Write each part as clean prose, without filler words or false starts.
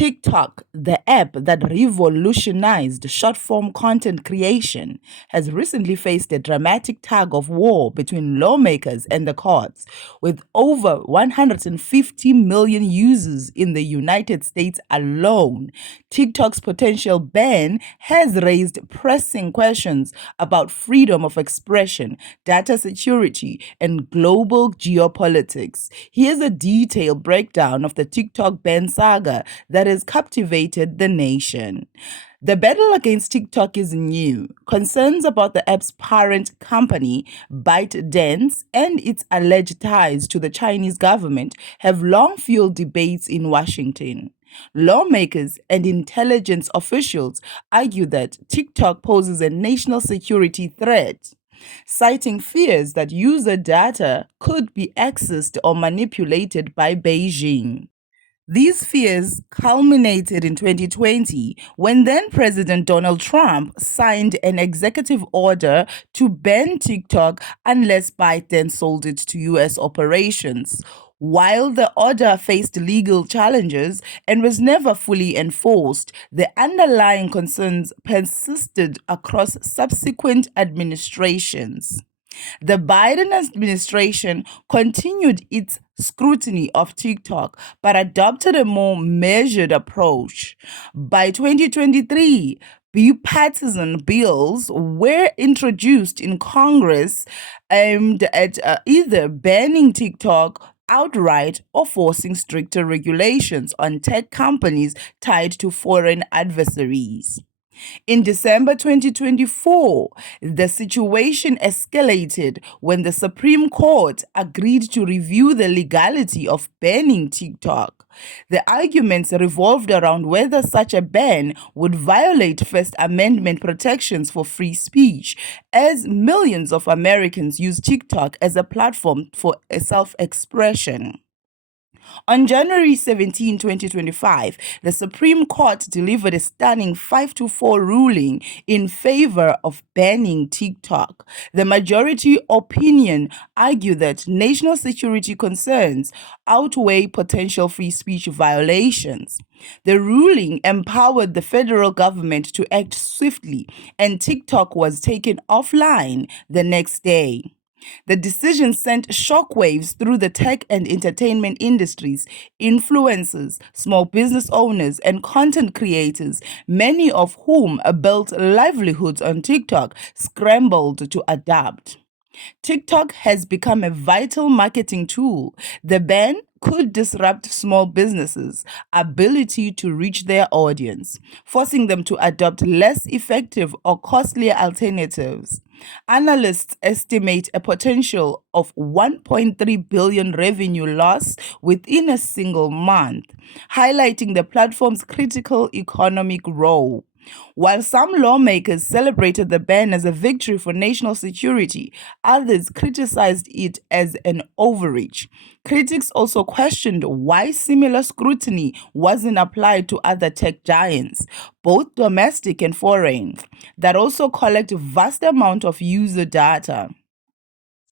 TikTok, the app that revolutionized short form content creation, has recently faced a dramatic tug of war between lawmakers and the courts. With over 150 million users in the United States alone, TikTok's potential ban has raised pressing questions about freedom of expression, data security, and global geopolitics. Here's a detailed breakdown of the TikTok ban saga that has captivated the nation. The battle against TikTok is new. Concerns about the app's parent company, ByteDance, and its alleged ties to the Chinese government have long fueled debates in Washington. Lawmakers and intelligence officials argue that TikTok poses a national security threat, citing fears that user data could be accessed or manipulated by Beijing. These fears culminated in 2020 when then President Donald Trump signed an executive order to ban TikTok unless ByteDance sold it to US operations. While the order faced legal challenges and was never fully enforced, the underlying concerns persisted across subsequent administrations. The Biden administration continued its scrutiny of TikTok but adopted a more measured approach. By 2023, bipartisan bills were introduced in Congress aimed at either banning TikTok outright or forcing stricter regulations on tech companies tied to foreign adversaries. In December 2024, the situation escalated when the Supreme Court agreed to review the legality of banning TikTok. The arguments revolved around whether such a ban would violate First Amendment protections for free speech, as millions of Americans use TikTok as a platform for self expression. On January 17, 2025, the Supreme Court delivered a stunning 5-4 ruling in favor of banning TikTok. The majority opinion argued that national security concerns outweigh potential free speech violations. The ruling empowered the federal government to act swiftly, and TikTok was taken offline the next day. The decision sent shockwaves through the tech and entertainment industries. Influencers, small business owners, and content creators, many of whom built livelihoods on TikTok, scrambled to adapt. TikTok has become a vital marketing tool. The ban could disrupt small businesses' ability to reach their audience, forcing them to adopt less effective or costlier alternatives. Analysts estimate a potential of 1.3 billion revenue loss within a single month, highlighting the platform's critical economic role. While some lawmakers celebrated the ban as a victory for national security, others criticized it as an overreach. Critics also questioned why similar scrutiny wasn't applied to other tech giants, both domestic and foreign, that also collect vast amounts of user data.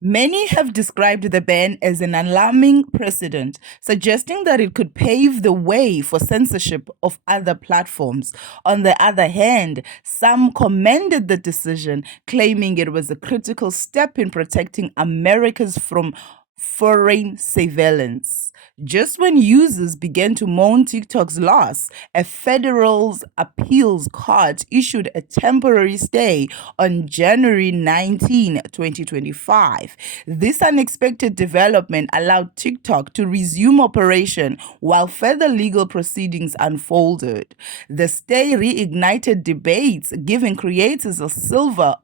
Many have described the ban as an alarming precedent, suggesting that it could pave the way for censorship of other platforms. On the other hand, some commended the decision, claiming it was a critical step in protecting Americans from foreign surveillance. Just when users began to mourn TikTok's loss, a federal appeals court issued a temporary stay on January 19, 2025. This unexpected development allowed TikTok to resume operation while further legal proceedings unfolded. The stay reignited debates, giving creators a silver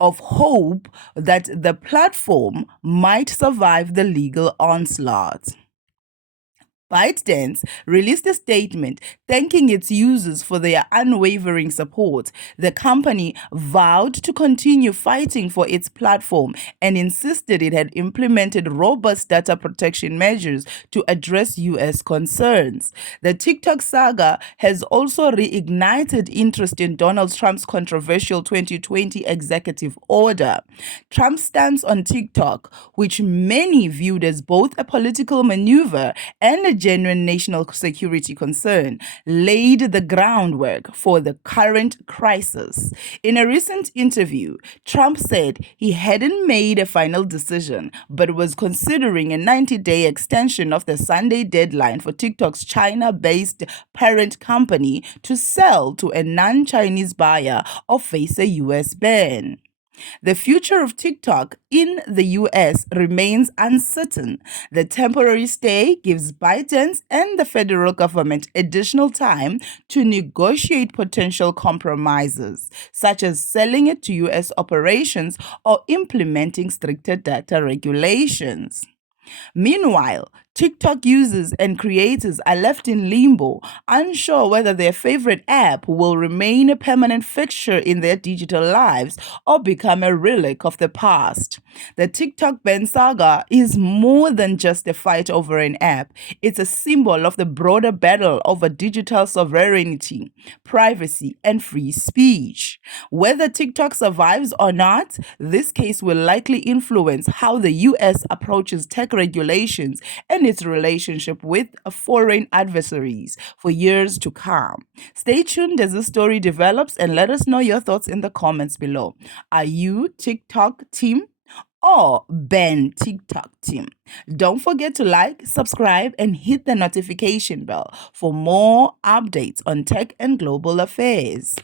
of hope that the platform might survive the legal onslaught. ByteDance released a statement thanking its users for their unwavering support. The company vowed to continue fighting for its platform and insisted it had implemented robust data protection measures to address US concerns. The TikTok saga has also reignited interest in Donald Trump's controversial 2020 executive order. Trump's stance on TikTok, which many viewed as both a political maneuver and a genuine national security concern, laid the groundwork for the current crisis. In a recent interview, Trump said he hadn't made a final decision, but was considering a 90-day extension of the Sunday deadline for TikTok's China-based parent company to sell to a non-Chinese buyer or face a U.S. ban. The future of TikTok in the US remains uncertain. The temporary stay gives Biden and the federal government additional time to negotiate potential compromises, such as selling it to US operations or implementing stricter data regulations. Meanwhile, TikTok users and creators are left in limbo, unsure whether their favorite app will remain a permanent fixture in their digital lives or become a relic of the past. The TikTok ban saga is more than just a fight over an app. It's a symbol of the broader battle over digital sovereignty, privacy, and free speech. Whether TikTok survives or not, this case will likely influence how the US approaches tech regulations and its relationship with foreign adversaries for years to come. Stay tuned as the story develops and let us know your thoughts in the comments below. Are you TikTok team or ban TikTok team? Don't forget to like, subscribe, and hit the notification bell for more updates on tech and global affairs.